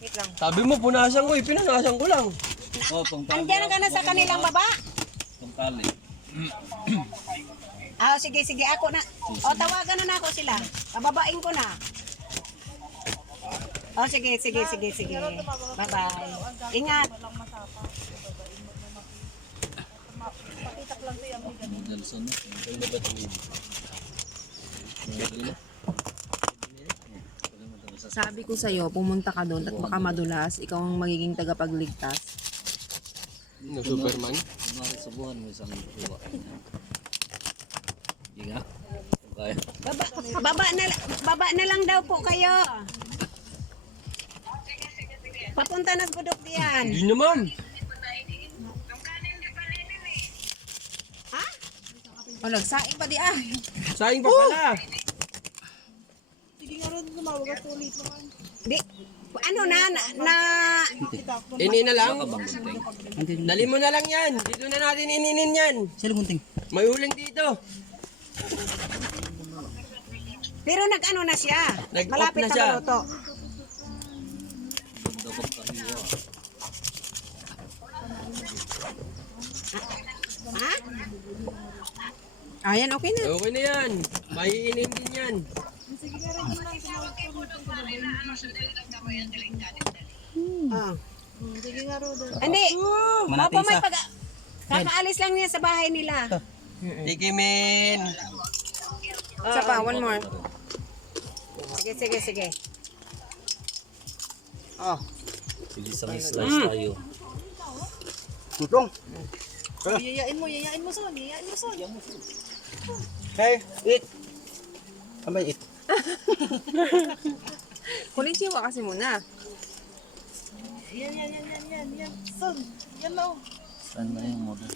Wait lang. Sabi mo, punasan ko, pinunasan ko lang. Oh, tungtali. Andiyan ka na sa kanilang baba? Tungtali. Ah, sige, sige. Ako na. O, tawagan na ako sila. Pababain ko na. O, sige, sige, sige, sige. Bye-bye. Ingat. Nelson. Sabi ko sa'yo, pumunta ka doon at baka madulas, ikaw ang magiging tagapagligtas. No, Superman. Kunwari sa buwan mo isang tuwa. Hindi nga. Okay. Baba na lang daw po kayo. Papunta na sa budok diyan. Hindi naman. Ha? O, nagsaing pa di ah. Sayang pa pala. Di, ano na Ini na lang. Baka bang gunting? Dali mo na lang yan. Dito na natin ininin yan. Sila gunting. May uling dito. pero nag-ano na siya. Nag-off Malapit na na siya. maluto. Ganda pagkahiwa. Ha? Ayan, okay na. Okay na yan. Maiinin din yan. Oh. Hindi. Papa may pag... Kakaalis lang niya sa bahay nila. Tikimin. Isa pa, one more. Sige, sige, sige. Oh. Pili sa slice tayo. Tutong. Yayain mo son. Hey, eat. Kamay, eat. Konnichiwa kasi muna. Yan. Son, yan lang. Saan na yung model?